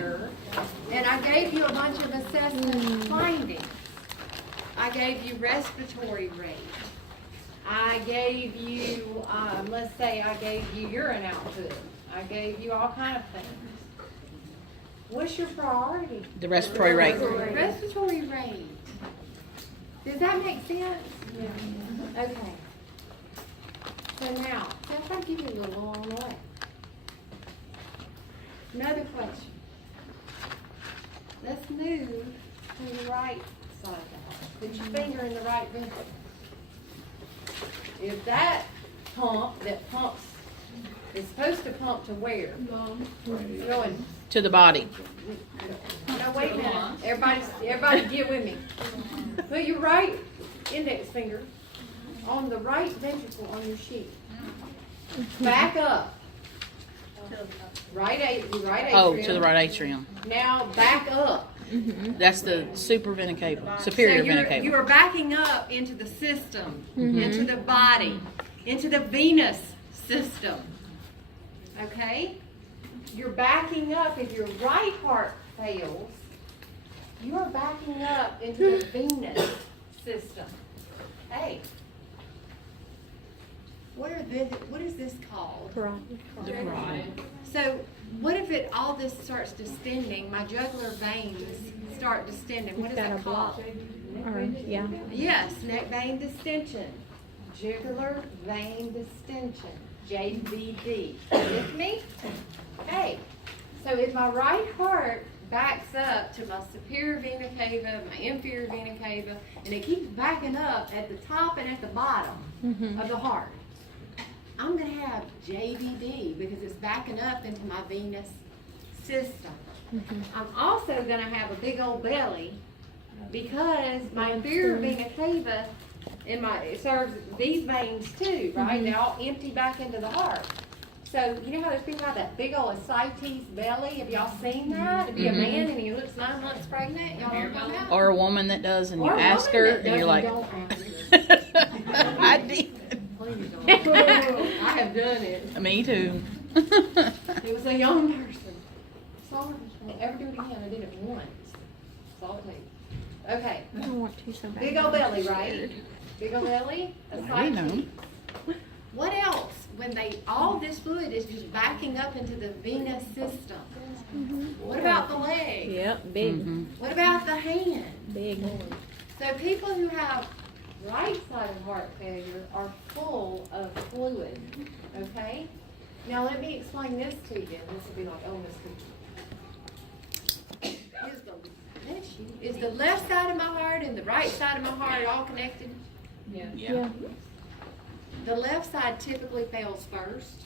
finger, and I gave you a bunch of assessment findings. I gave you respiratory rate. I gave you, let's say I gave you urine output. I gave you all kind of things. What's your priority? The respiratory rate. Respiratory rate. Does that make sense? Yeah. Okay. So now, if I give you a little along the way. Another question. Let's move to the right side of the heart. Put your finger in the right ventricle. If that pump that pumps is supposed to pump to where? Going. To the body. No, wait a minute. Everybody get with me. Put your right index finger on the right ventricle on your sheet. Back up. Right atrium. Oh, to the right atrium. Now back up. That's the superior vena cava. You are backing up into the system, into the body, into the venous system. Okay? You're backing up. If your right heart fails, you are backing up into the venous system. Hey, what is this called? The carotid. So what if all this starts distending? My jugular veins start distending. What is that called? Yeah. Yes, neck vein distension. Jugular vein distension. JVD. With me? Hey, so if my right heart backs up to my superior vena cava, my inferior vena cava, and it keeps backing up at the top and at the bottom of the heart, I'm going to have JVD because it's backing up into my venous system. I'm also going to have a big old belly because my inferior vena cava it serves these veins too, right? They all empty back into the heart. So you know how there's people have that big old ascites belly? Have y'all seen that? It'd be a man and he looks 9 months pregnant. Y'all know about that? Or a woman that does, and you Or a ask woman her, that and you're does like, and don't ask her. I did. Please don't. I have done it. Me too. It was a young person. Sorry, I'll ever do it again. I did it once. That's all it takes. Okay. I don't want to so bad. Big old belly, right? Big old belly. I know. Ascites. What else? When all this fluid is just backing up into the venous system. What about the leg? Yep, big, What about the hand? big. So people who have right-sided heart failure are full of fluid. Okay? Now let me explain this to you. This will be like, oh, Miss Cookie. Is the left side of my heart and the right side of my heart all connected? Yeah. The left side typically fails first.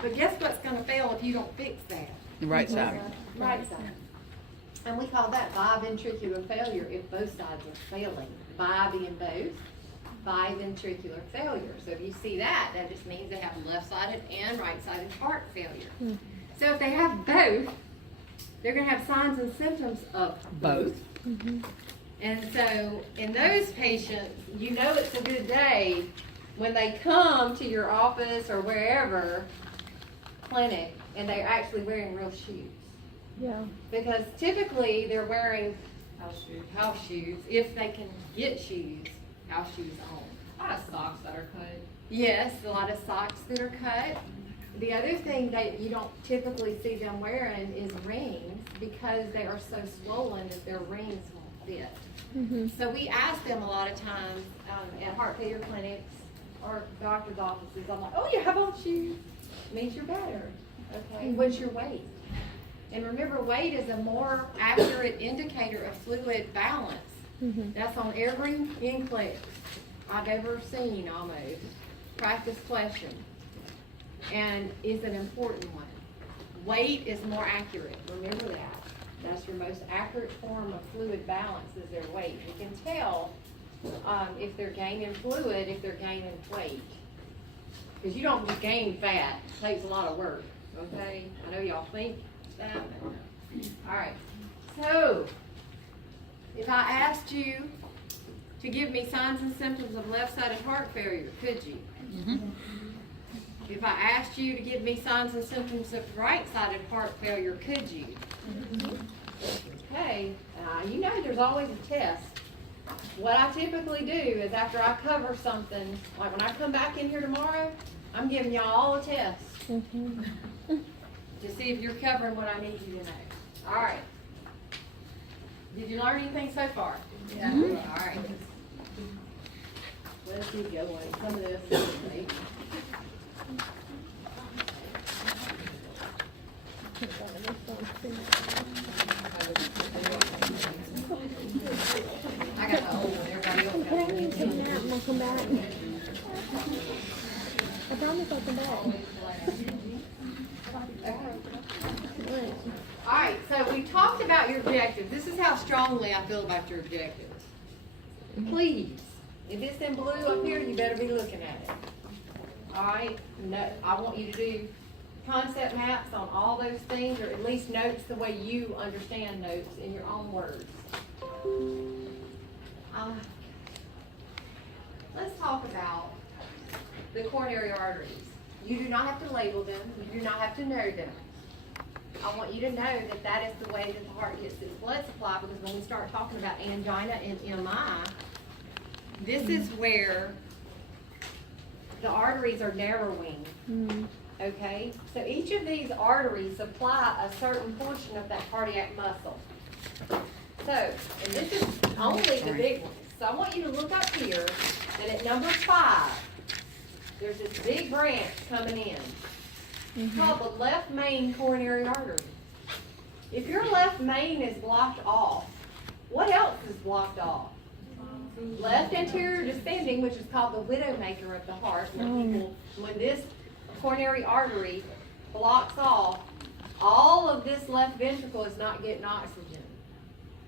But guess what's going to fail if you don't fix that? The right side. Right side. And we call that biventricular failure if both sides are failing. Bi being both, biventricular failure. So if you see that, that just means they have left-sided and right-sided heart failure. So if they have both, they're going to have signs and symptoms of both. And so in those patients, you know it's a good day when they come to your office or wherever, clinic, and they're actually wearing real shoes. Yeah. Because typically they're wearing house shoes, if they can get house shoes on. A lot of socks that are cut. Yes, a lot of socks that are cut. The other thing that you don't typically see them wearing is rings because they are so swollen that their rings won't fit. So we ask them a lot of times at heart failure clinics or doctor's offices, I'm like, oh, you have on shoes. Means you're better. Okay, what's your weight? And remember, weight is a more accurate indicator of fluid balance. That's on every NCLEX I've ever seen almost. Practice question. And is an important one. Weight is more accurate. Remember that. That's your most accurate form of fluid balance is their weight. You can tell if they're gaining fluid, if they're gaining weight. Because you don't just gain fat. It takes a lot of work. Okay? I know y'all think that, but no. All right. So, if I asked you to give me signs and symptoms of left-sided heart failure, could you? If I asked you to give me signs and symptoms of right-sided heart failure, could you? Okay, you know there's always a test. What I typically do is after I cover something, like when I come back in here tomorrow, I'm giving y'all all a test to see if you're covering what I need you to know. All right. Did you learn anything so far? Yeah. All right. Let's keep going. Some of this is late. I got the old one. Everybody else Okay, got I need to take a nap and I'll come back. I promise I'll come back. All right, so we talked about your objectives. This is how strongly I feel about your objectives. Please, if it's in blue up here, you better be looking at it. All right, no, I want you to do concept maps on all those things, or at least notes the way you understand notes in your own words. Let's talk about the coronary arteries. You do not have to label them. You do not have to know them. I want you to know that that is the way that the heart gets its blood supply, because when we start talking about angina and MI, this is where the arteries are narrowing. Okay? So each of these arteries supply a certain portion of that cardiac muscle. So, and this is only the big ones. So I want you to look up here that at number 5, there's this big branch coming in. It's called the left main coronary artery. If your left main is blocked off, what else is blocked off? Left anterior descending, which is called the widowmaker of the heart. When this coronary artery blocks off, all of this left ventricle is not getting oxygen.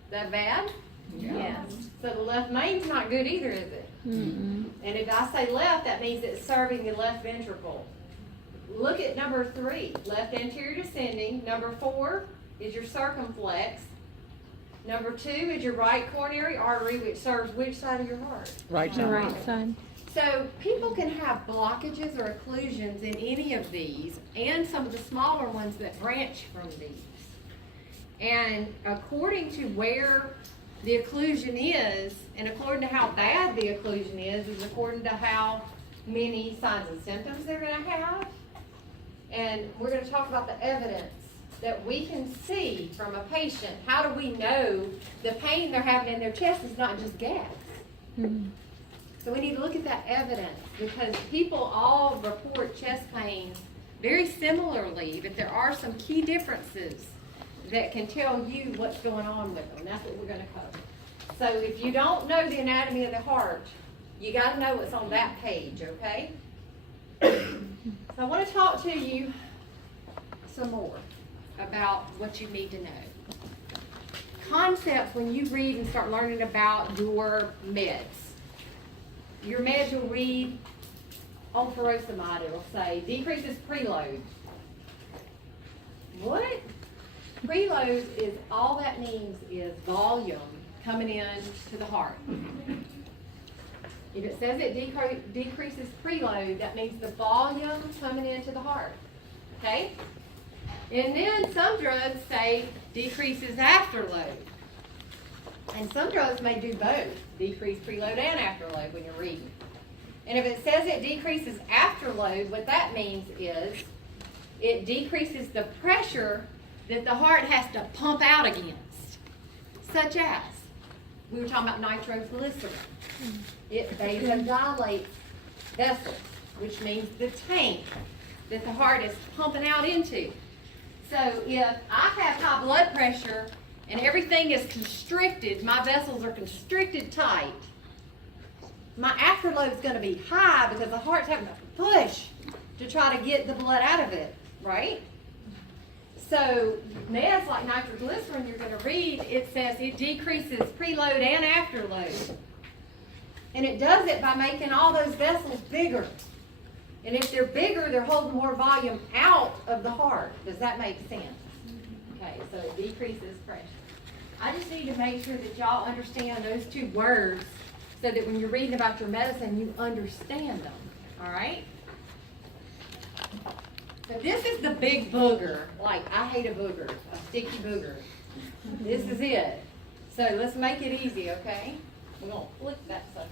Is that bad? Yes. So the left main's not good either, is it? And if I say left, that means it's serving the left ventricle. Look at number 3, left anterior descending. Number 4 is your circumflex. Number 2 is your right coronary artery, which serves which side of your heart? Right The side. right side. So people can have blockages or occlusions in any of these, and some of the smaller ones that branch from these. And according to where the occlusion is, and according to how bad the occlusion is according to how many signs and symptoms they're going to have. And we're going to talk about the evidence that we can see from a patient. How do we know the pain they're having in their chest is not just gas? So we need to look at that evidence, because people all report chest pain very similarly, but there are some key differences that can tell you what's going on with them. That's what we're going to cover. So if you don't know the anatomy of the heart, you got to know what's on that page, okay? So I want to talk to you some more about what you need to know. Concepts when you read and start learning about your meds. Your meds you'll read on furosemide, it'll say decreases preload. What? Preload is, all that means is volume coming in to the heart. If it says it decreases preload, that means the volume coming into the heart. Okay? And then some drugs say decreases afterload. And some drugs may do both, decrease preload and afterload when you're reading. And if it says it decreases afterload, what that means is it decreases the pressure that the heart has to pump out against. Such as, we were talking about nitroglycerin. It vasodilates vessels, which means the tank that the heart is pumping out into. So if I have high blood pressure and everything is constricted, my vessels are constricted tight, my afterload is going to be high because the heart's having to push to try to get the blood out of it, right? So meds like nitroglycerin, you're going to read, it says it decreases preload and afterload. And it does it by making all those vessels bigger. And if they're bigger, they're holding more volume out of the heart. Does that make sense? Okay, so it decreases pressure. I just need to make sure that y'all understand those 2 words so that when you're reading about your medicine, you understand them. All right? So this is the big booger. Like, I hate a booger, a sticky booger. This is it. So let's make it easy, okay? We're gonna flip that sucker.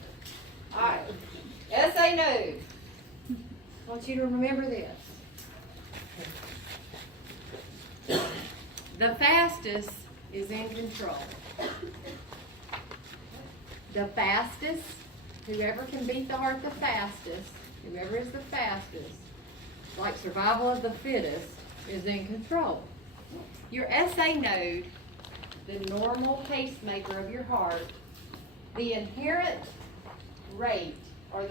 All right. SA node. I want you to remember this. The fastest is in control. The fastest, whoever can beat the heart the fastest, whoever is the fastest, like survival of the fittest, is in control. Your SA node, the normal pacemaker of your heart, the inherent rate, or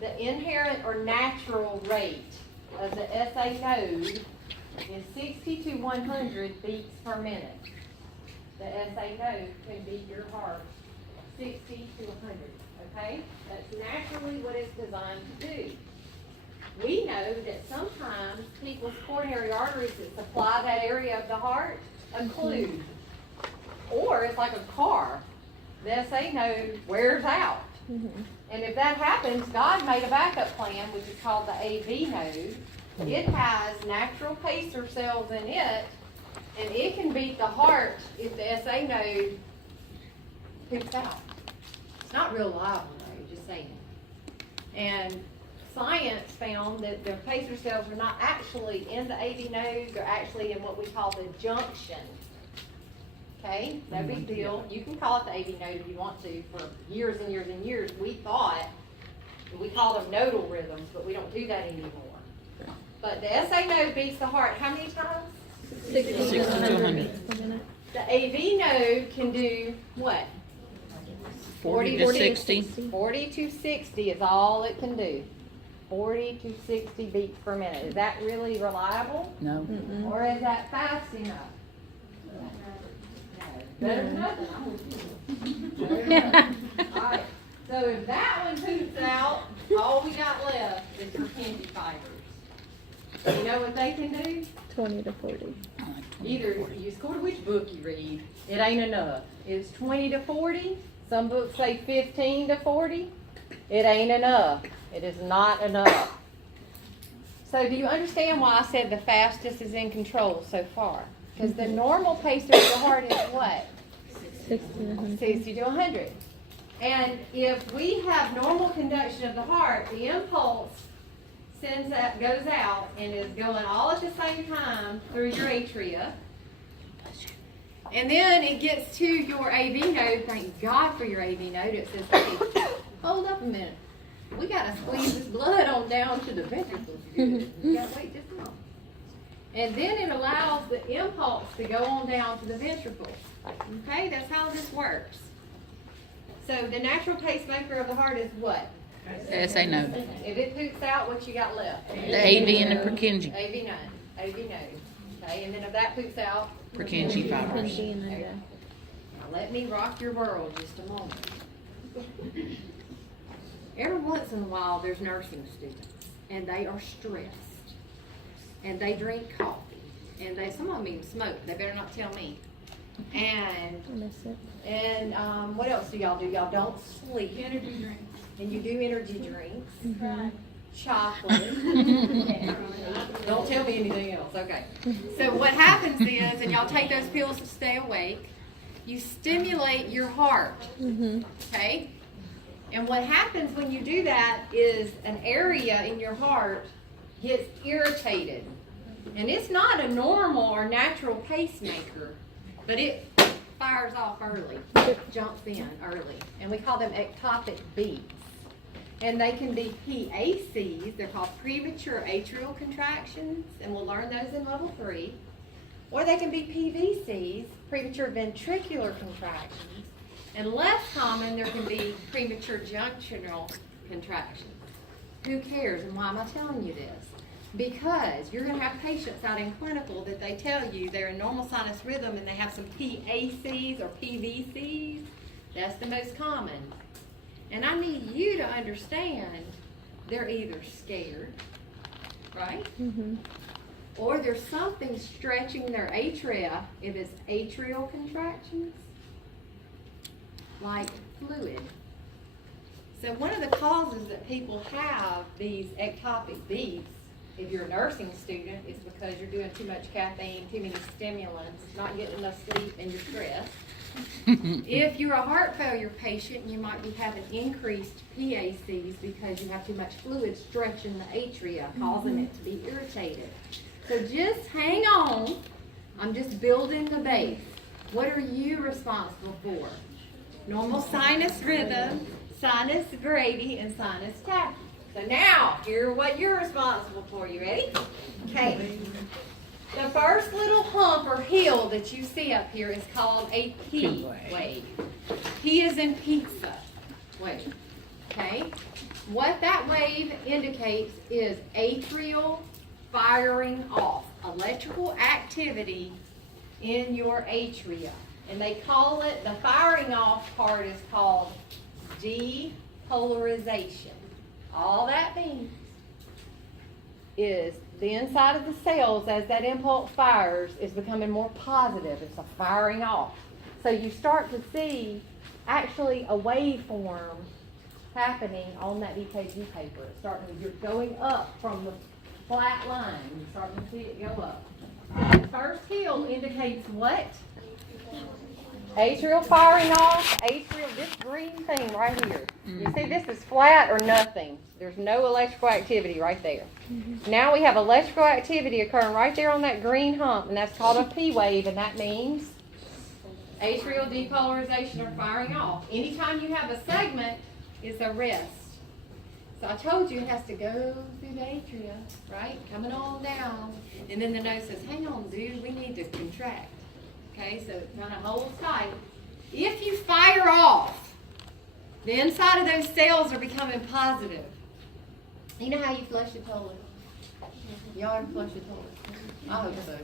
the inherent or natural rate of the SA node is 60 to 100 beats per minute. The SA node can beat your heart 60 to 100, okay? That's naturally what it's designed to do. We know that sometimes people's coronary arteries that supply that area of the heart occlude. Or it's like a car. The SA node wears out. And if that happens, God made a backup plan, which is called the AV node. It has natural pacer cells in it, and it can beat the heart if the SA node poops out. It's not real reliable, though, just saying. And science found that the pacer cells are not actually in the AV node, they're actually in what we call the junction. Okay, no big deal. You can call it the AV node if you want to. For years and years and years, we thought, we called them nodal rhythms, but we don't do that anymore. But the SA node beats the heart how many times? 60 to 100 per minute. The AV node can do what? 40 to 60. 40 to 60 is all it can do. 40 to 60 beats per minute. Is that really reliable? No. Or is that fast enough? No. Better than nothing. I'm with you. Better than nothing. All right. So if that one poops out, all we got left is Purkinje fibers. You know what they can do? 20 to 40. Either you score which book you read, it ain't enough. It's 20 to 40. Some books say 15 to 40. It ain't enough. It is not enough. So do you understand why I said the fastest is in control so far? Because the normal pacer of the heart is what? 60 to 100. 60 to 100. And if we have normal conduction of the heart, the impulse goes out and is going all at the same time through your atria. And then it gets to your AV node. Thank God for your AV node. It says, hey, hold up a minute. We got to squeeze this blood on down to the ventricles. Good. You got to wait just a moment. And then it allows the impulse to go on down to the ventricles. Okay, that's how this works. So the natural pacemaker of the heart is what? SA node. If it poops out, what you got left? The AV and the Purkinje. AV node. AV node. Okay, and then if that poops out, Purkinje fibers. Purkinje and then now let me rock your world just a moment. Every once in a while, there's nursing students, and they are stressed, and they drink coffee, and some of them even smoke. They better not tell me. And I miss it. what else do y'all do? Y'all don't sleep. Energy drinks. And you do energy drinks. Chocolate. Don't tell me anything else. Okay. So what happens is, and y'all take those pills to stay awake, you stimulate your heart. Okay? And what happens when you do that is an area in your heart gets irritated. And it's not a normal or natural pacemaker, but it fires off early. It jumps in early. And we call them ectopic beats. And they can be PACs, they're called premature atrial contractions, and we'll learn those in level 3. Or they can be PVCs, premature ventricular contractions. And less common, there can be premature junctional contractions. Who cares, and why am I telling you this? Because you're going to have patients out in clinical that they tell you they're in normal sinus rhythm and they have some PACs or PVCs. That's the most common. And I need you to understand they're either scared, right? Or there's something stretching their atria, if it's atrial contractions, like fluid. So one of the causes that people have these ectopic beats If you're a nursing student, it's because you're doing too much caffeine, too many stimulants, not getting enough sleep, and you're stressed. If you're a heart failure patient, you might be having increased PACs because you have too much fluid stretching the atria, causing it to be irritated. So just hang on. I'm just building the base. What are you responsible for? Normal sinus rhythm, sinus gravy, and sinus tachy. So now, here's what you're responsible for. You ready? Okay. The first little hump or hill that you see up here is called a P wave. P is in pizza wave. Okay? What that wave indicates is atrial firing off, electrical activity in your atria. And they call it, the firing off part is called depolarization. All that means is the inside of the cells, as that impulse fires, is becoming more positive. It's a firing off. So you start to see actually a waveform happening on that EKG paper. It's starting, you're going up from the flat line. You're starting to see it go up. The first hill indicates what? Atrial firing off, atrial, this green thing right here. You see this is flat or nothing. There's no electrical activity right there. Now we have electrical activity occurring right there on that green hump, and that's called a P wave, and that means atrial depolarization or firing off. Anytime you have a segment, it's a rest. So I told you it has to go through the atria, right? Coming on down. And then the nose says, hang on, dude, we need to contract. Okay, so it kind of holds tight. If you fire off, the inside of those cells are becoming positive. You know how you flush the toilet? Y'all ever flush the toilet? I hope so.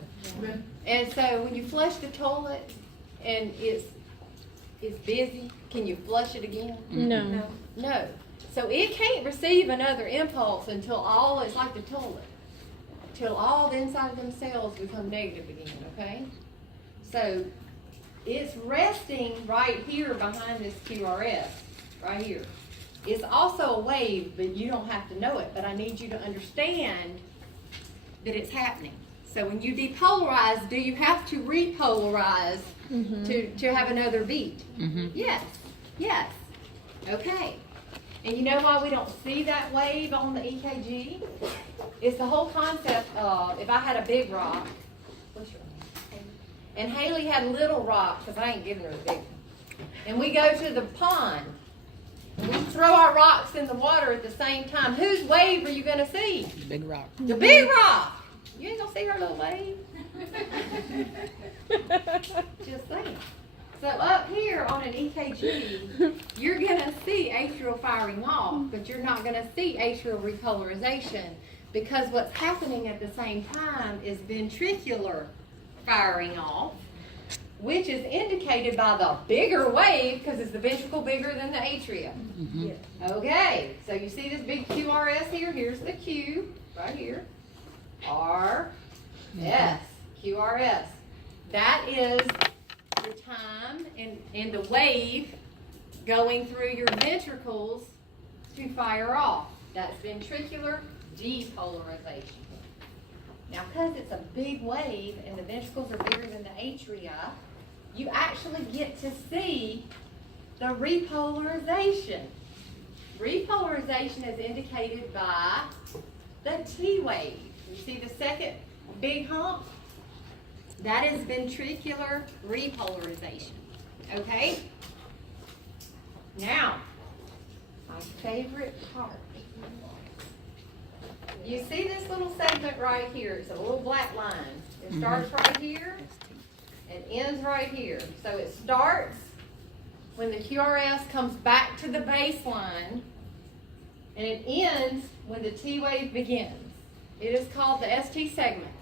And so when you flush the toilet and it's busy, can you flush it again? No. No. So it can't receive another impulse until all, it's like the toilet, till all the inside of them cells become negative again, okay? So it's resting right here behind this QRS, right here. It's also a wave, but you don't have to know it, but I need you to understand that it's happening. So when you depolarize, do you have to repolarize to have another beat? Yes, yes, okay. And you know why we don't see that wave on the EKG? It's the whole concept of, if I had a big rock, what's your name? And Haley had a little rock, because I ain't giving her the big one. And we go to the pond. We throw our rocks in the water at the same time. Whose wave are you going to see? Big rock. The big rock. You ain't going to see her little wave. Just saying. So up here on an EKG, you're going to see atrial firing off, but you're not going to see atrial repolarization, because what's happening at the same time is ventricular firing off, which is indicated by the bigger wave, because is the ventricle bigger than the atria? Okay, so you see this big QRS here? Here's the Q, right here. R, S, QRS. That is the time and the wave going through your ventricles to fire off. That's ventricular depolarization. Now, because it's a big wave and the ventricles are bigger than the atria, you actually get to see the repolarization. Repolarization is indicated by the T wave. You see the second big hump? That is ventricular repolarization. Okay? Now, my favorite part. You see this little segment right here? It's a little black line. It starts right here and ends right here. So it starts when the QRS comes back to the baseline, and it ends when the T wave begins. It is called the ST segment.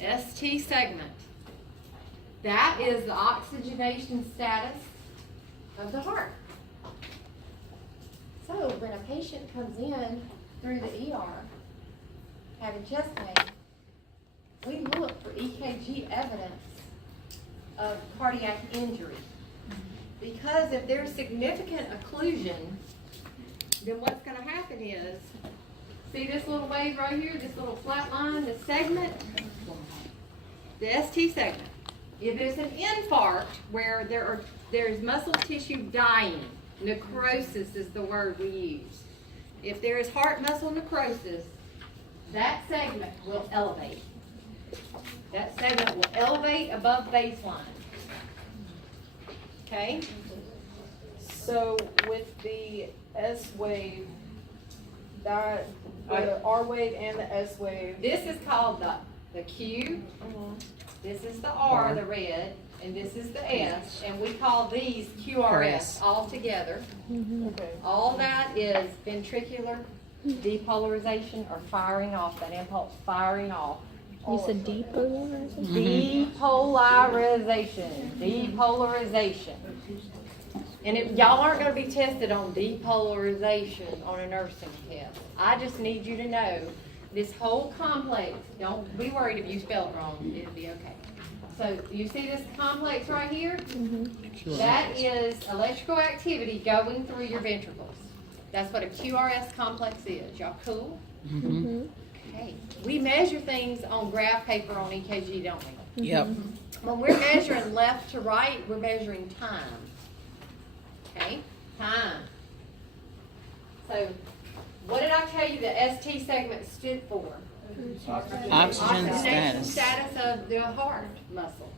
ST segment. That is the oxygenation status of the heart. So when a patient comes in through the ER having chest pain, we look for EKG evidence of cardiac injury. Because if there's significant occlusion, then what's going to happen is See this little wave right here, this little flat line, the segment? The ST segment. If it's an infarct where there's muscle tissue dying, necrosis is the word we use. If there is heart muscle necrosis, that segment will elevate. That segment will elevate above baseline. Okay? So with the S wave, that the R wave and the S wave. This is called the Q. This is the R, the red, and this is the S, and we call these QRS all together. Okay. All that is ventricular depolarization or firing off, that impulse firing off. You said depolarization? Depolarization. Depolarization. And y'all aren't going to be tested on depolarization on a nursing test. I just need you to know this whole complex, don't be worried if you spell it wrong, it'll be okay. So you see this complex right here? That is electrical activity going through your ventricles. That's what a QRS complex is. Y'all cool? Okay. We measure things on graph paper on EKG, don't we? Yep. When we're measuring left to right, we're measuring time. Okay? Time. So, what did I tell you the ST segment stood for? Oxygen Oxygenation status. status of the heart muscle.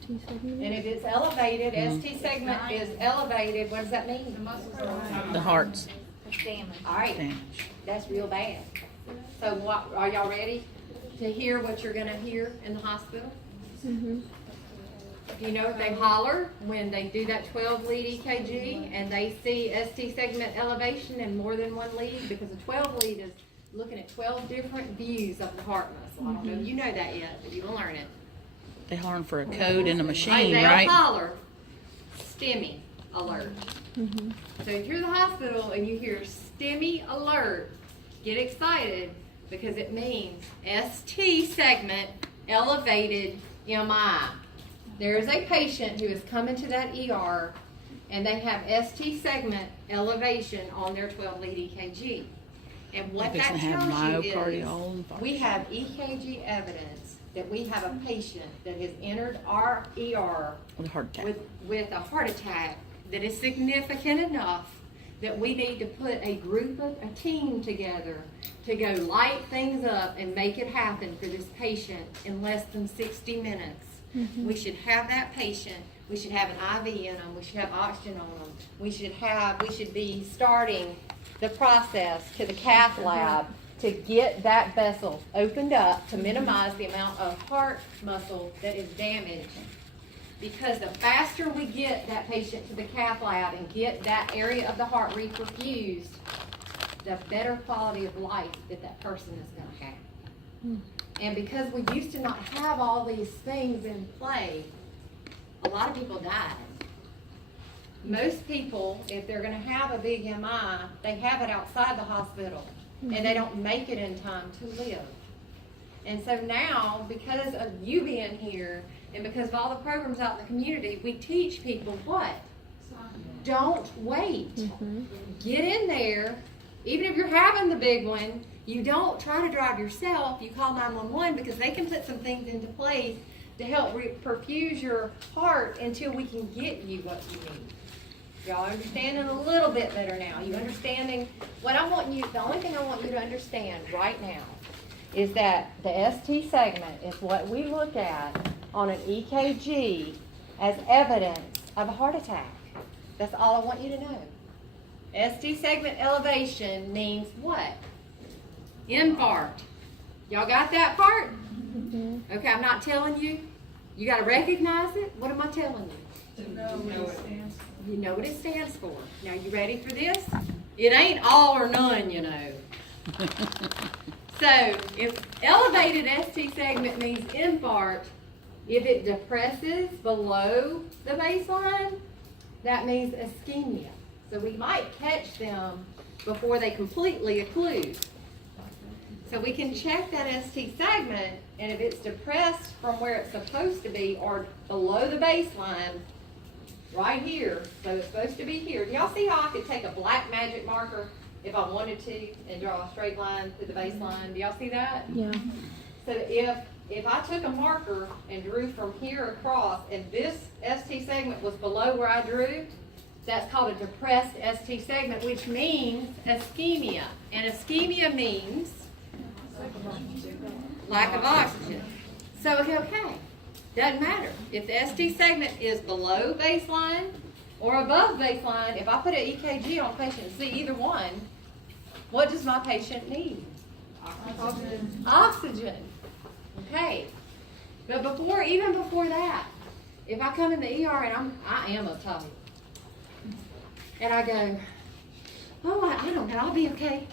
ST segment? And if it's elevated, ST segment is elevated, what does that mean? The hearts. All right, Damage. that's real bad. So what, are y'all ready to hear what you're gonna hear in the hospital? You know, they holler when they do that 12 lead EKG and they see ST segment elevation in more than one lead, because a 12 lead is looking at 12 different views of the heart muscle. I don't know if you know that yet, but you'll learn it. They hollering for a code in a machine, They'll right? holler, STEMI alert. So if you're in the hospital and you hear STEMI alert, get excited, because it means ST segment elevated MI. There is a patient who has come into that ER and they have ST segment elevation on their 12 lead EKG. And what Fixing that to have tells you is myocardial we have EKG evidence that we have a patient that has entered our ER With a heart attack. with a heart attack that is significant enough that we need to put a team together to go light things up and make it happen for this patient in less than 60 minutes. We should have that patient, we should have an IV in them, we should have oxygen on them, we should be starting the process to the cath lab to get that vessel opened up to minimize the amount of heart muscle that is damaged. Because the faster we get that patient to the cath lab and get that area of the heart reperfused, the better quality of life that person is going to have. And because we used to not have all these things in play, a lot of people died. Most people, if they're going to have a big MI, they have it outside the hospital, and they don't make it in time to live. And so now, because of you being here, and because of all the programs out in the community, we teach people what? Don't wait. Get in there. Even if you're having the big one, you don't try to drive yourself. You call 911, because they can put some things into place to help perfuse your heart until we can get you what you need. Y'all understanding a little bit better now? You understanding what I want you, the only thing I want you to understand right now is that the ST segment is what we look at on an EKG as evidence of a heart attack. That's all I want you to know. ST segment elevation means what? Infarct. Y'all got that part? Okay, I'm not telling you. You got to recognize it. What am I telling you? You know what it stands for. Now, you ready for this? It ain't all or none, you know. So, if elevated ST segment means infarct, if it depresses below the baseline, that means ischemia. So we might catch them before they completely occlude. So we can check that ST segment, and if it's depressed from where it's supposed to be or below the baseline, right here, so it's supposed to be here. Do y'all see how I could take a black magic marker if I wanted to, and draw a straight line to the baseline. Do y'all see that? Yeah. So if I took a marker and drew from here across, and this ST segment was below where I drew, that's called a depressed ST segment, which means ischemia. And ischemia means lack of oxygen. So, okay, doesn't matter. If the ST segment is below baseline or above baseline, if I put an EKG on a patient and see either one, what does my patient need? Oxygen. Okay. But even before that, if I come in the ER and I am a tummy, and I go, oh, I don't know, I'll be okay.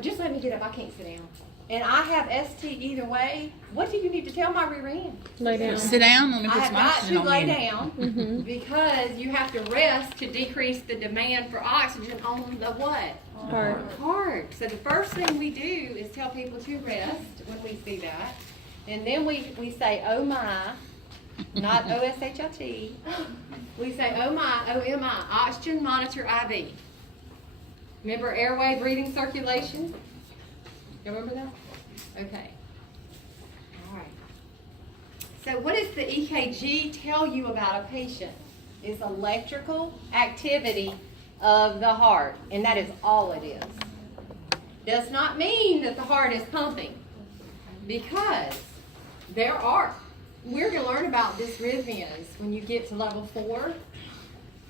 Just let me get up, I can't sit down. And I have ST either way, what do you need to tell my rear end? Lay down. Sit down and I put have some got oxygen to on lay you. down because you have to rest to decrease the demand for oxygen on the what? Heart. Heart. So the first thing we do is tell people to rest when we see that. And then we say, oh my, not O-S-H-I-T. We say, oh my, O-M-I, oxygen monitor IV. Remember airway, breathing, circulation? You remember that? Okay. All right. So what does the EKG tell you about a patient? It's electrical activity of the heart, and that is all it is. Does not mean that the heart is pumping, because we're going to learn about dysrhythmias when you get to level 4,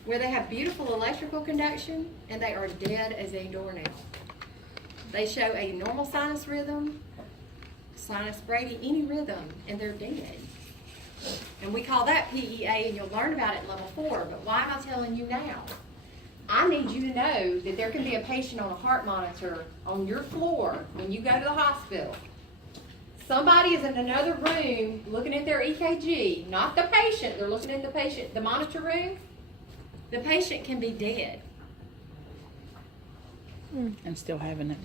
where they have beautiful electrical conduction and they are dead as a doornail. They show a normal sinus rhythm, sinus brady, any rhythm, and they're dead. And we call that PEA, and you'll learn about it in level 4. But why am I telling you now? I need you to know that there can be a patient on a heart monitor on your floor when you go to the hospital. Somebody is in another room looking at their EKG, not the patient. They're looking at the patient, the monitor room. The patient can be dead And still having it.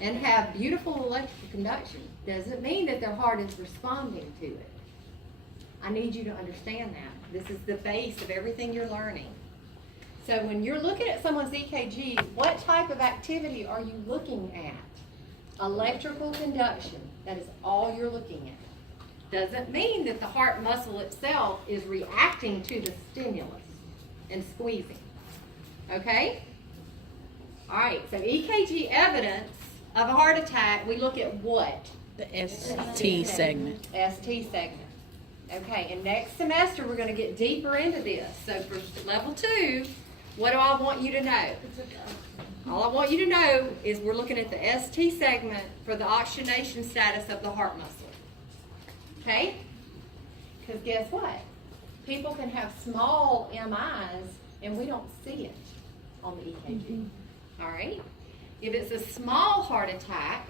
and have beautiful electrical conduction. Doesn't mean that their heart is responding to it. I need you to understand that. This is the base of everything you're learning. So when you're looking at someone's EKG, what type of activity are you looking at? Electrical conduction. That is all you're looking at. Doesn't mean that the heart muscle itself is reacting to the stimulus and squeezing. Okay? All right, so EKG evidence of a heart attack, we look at what? The ST segment. ST segment. Okay, and next semester we're going to get deeper into this. So for level 2, what do I want you to know? All I want you to know is we're looking at the ST segment for the oxygenation status of the heart muscle. Okay? Because guess what? People can have small MIs and we don't see it on the EKG. All right? If it's a small heart attack,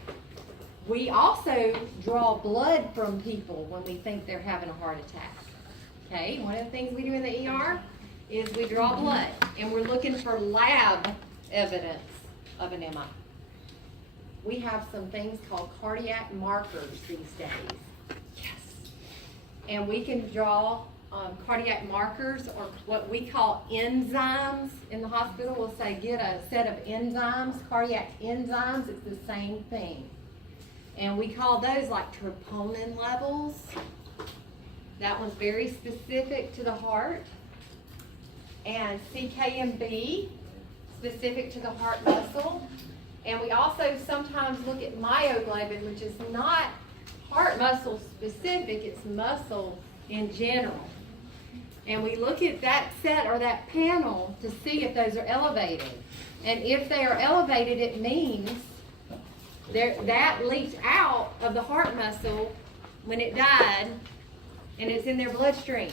we also draw blood from people when we think they're having a heart attack. Okay? One of the things we do in the ER is we draw blood, and we're looking for lab evidence of an MI. We have some things called cardiac markers these days. Yes. And we can draw cardiac markers, or what we call enzymes. In the hospital, we'll say get a set of enzymes, cardiac enzymes. It's the same thing. And we call those like troponin levels. That one's very specific to the heart. And CKMB, specific to the heart muscle. And we also sometimes look at myoglobin, which is not heart muscle specific, it's muscle in general. And we look at that set or that panel to see if those are elevated. And if they are elevated, it means that leaked out of the heart muscle when it died, and it's in their bloodstream.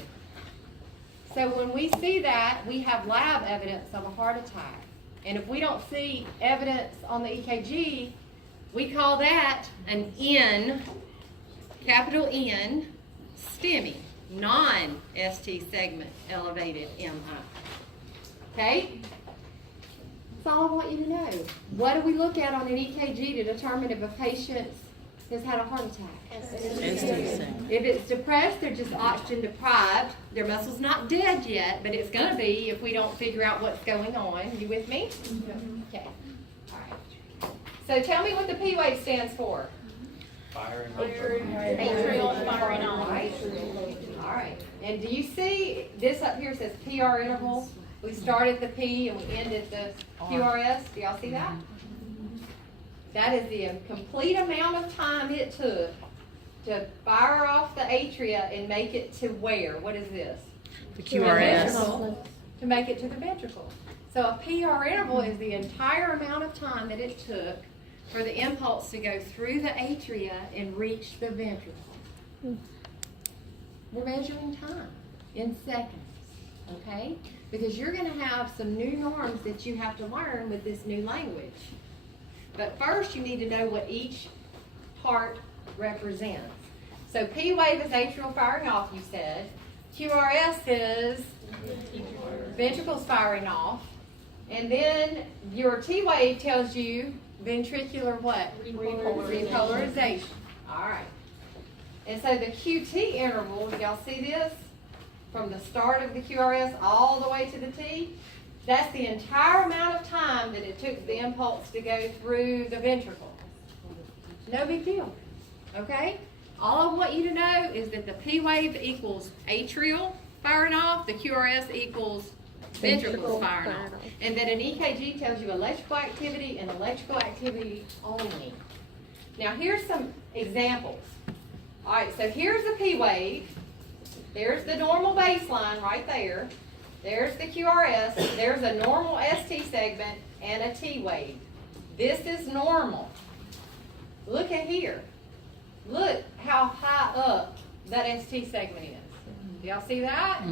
So when we see that, we have lab evidence of a heart attack. And if we don't see evidence on the EKG, we call that an N, capital N, STEMI, non-ST segment elevated MI. Okay? That's all I want you to know. What do we look at on an EKG to determine if a patient has had a heart attack? ST segment. If it's depressed, they're just oxygen deprived. Their muscle's not dead yet, but it's going to be if we don't figure out what's going on. You with me? Okay. All right. So tell me what the P wave stands for. Atrial firing off. All right. And do you see this up here says PR interval? We start at the P and we end at the QRS. Do y'all see that? That is the complete amount of time it took to fire off the atria and make it to where? What is this? The QRS. To make it to the ventricle. So a PR interval is the entire amount of time that it took for the impulse to go through the atria and reach the ventricle. We're measuring time in seconds, okay? Because you're going to have some new norms that you have to learn with this new language. But first you need to know what each part represents. So P wave is atrial firing off, you said. QRS is ventricles firing off. And then your T wave tells you ventricular what? Repolarization. All right. And so the QT interval, do y'all see this? From the start of the QRS all the way to the T, that's the entire amount of time that it took the impulse to go through the ventricle. No big deal, okay? All I want you to know is that the P wave equals atrial firing off, the QRS equals ventricles firing off. And that an EKG tells you electrical activity and electrical activity only. Now here's some examples. All right, so here's the P wave. There's the normal baseline right there. There's the QRS. There's a normal ST segment and a T wave. This is normal. Look at here. Look how high up that ST segment is. Do y'all see that?